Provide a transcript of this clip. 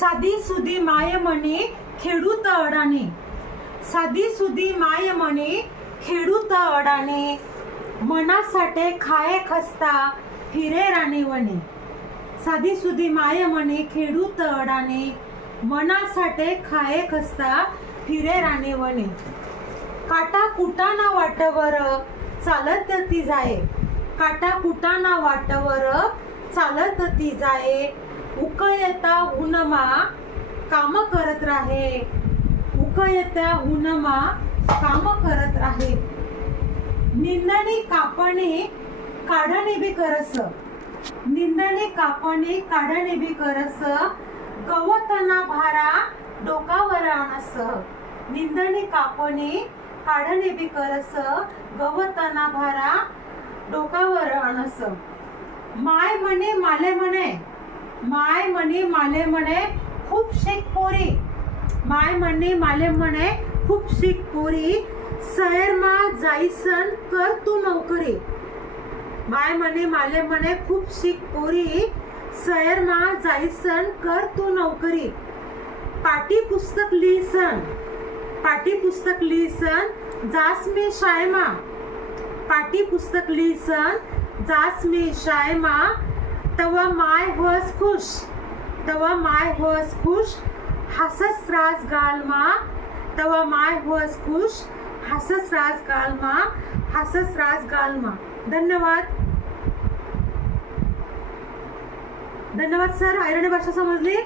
साधी सुधी माय म्हणे खेडूत अडाणे, साधी सुधी माय म्हणे खेडूत अडाणे, मनासाठी खाये खस्ता फिरे राणे वने। साधी सुधी माय म्हणे खेडूत अडाणे, मनासाठी खाये खस्ता फिरे राणे वने। काटा कुटाना वाटवर चालत ती जाये, काटा कुटाना वाटवर चालत ती जाये, उकयता उनमा काम करत राहे, उकयता उनमा काम करत राहे। निंदणी कापणे काढणे बी करस, निंदणी कापणे काढणे बी करस, गवतना भारा डोकावर आणस। निंदणी कापणे काढणे बी करस, गवतना भारा डोकावर आणस। माय म्हणे माले म्हणे, माय म्हणे माले म्हणे खूप शिक पोरी, माय म्हणे माले म्हणे खूप शिक पोरी, शहरमा जाईसन कर तू नोकरी। माय म्हणे माले म्हणे खूप शिक पोरी, शहरमा जाईसन कर तू नोकरी। पाटी पुस्तक लिहिसन, पाटी पुस्तक लिहिसन जास मी शाळेमा, पाटी पुस्तक लिहिसन जास मी शाळेमा, तवा माय होस खुश, तवा माय होस खुश, हसस रास गालमा, तवा माय होस खुश, हसस रास गालमा, हसस रास गालमा। धन्यवाद। धन्यवाद सर। ऐरणी भाषा समजली?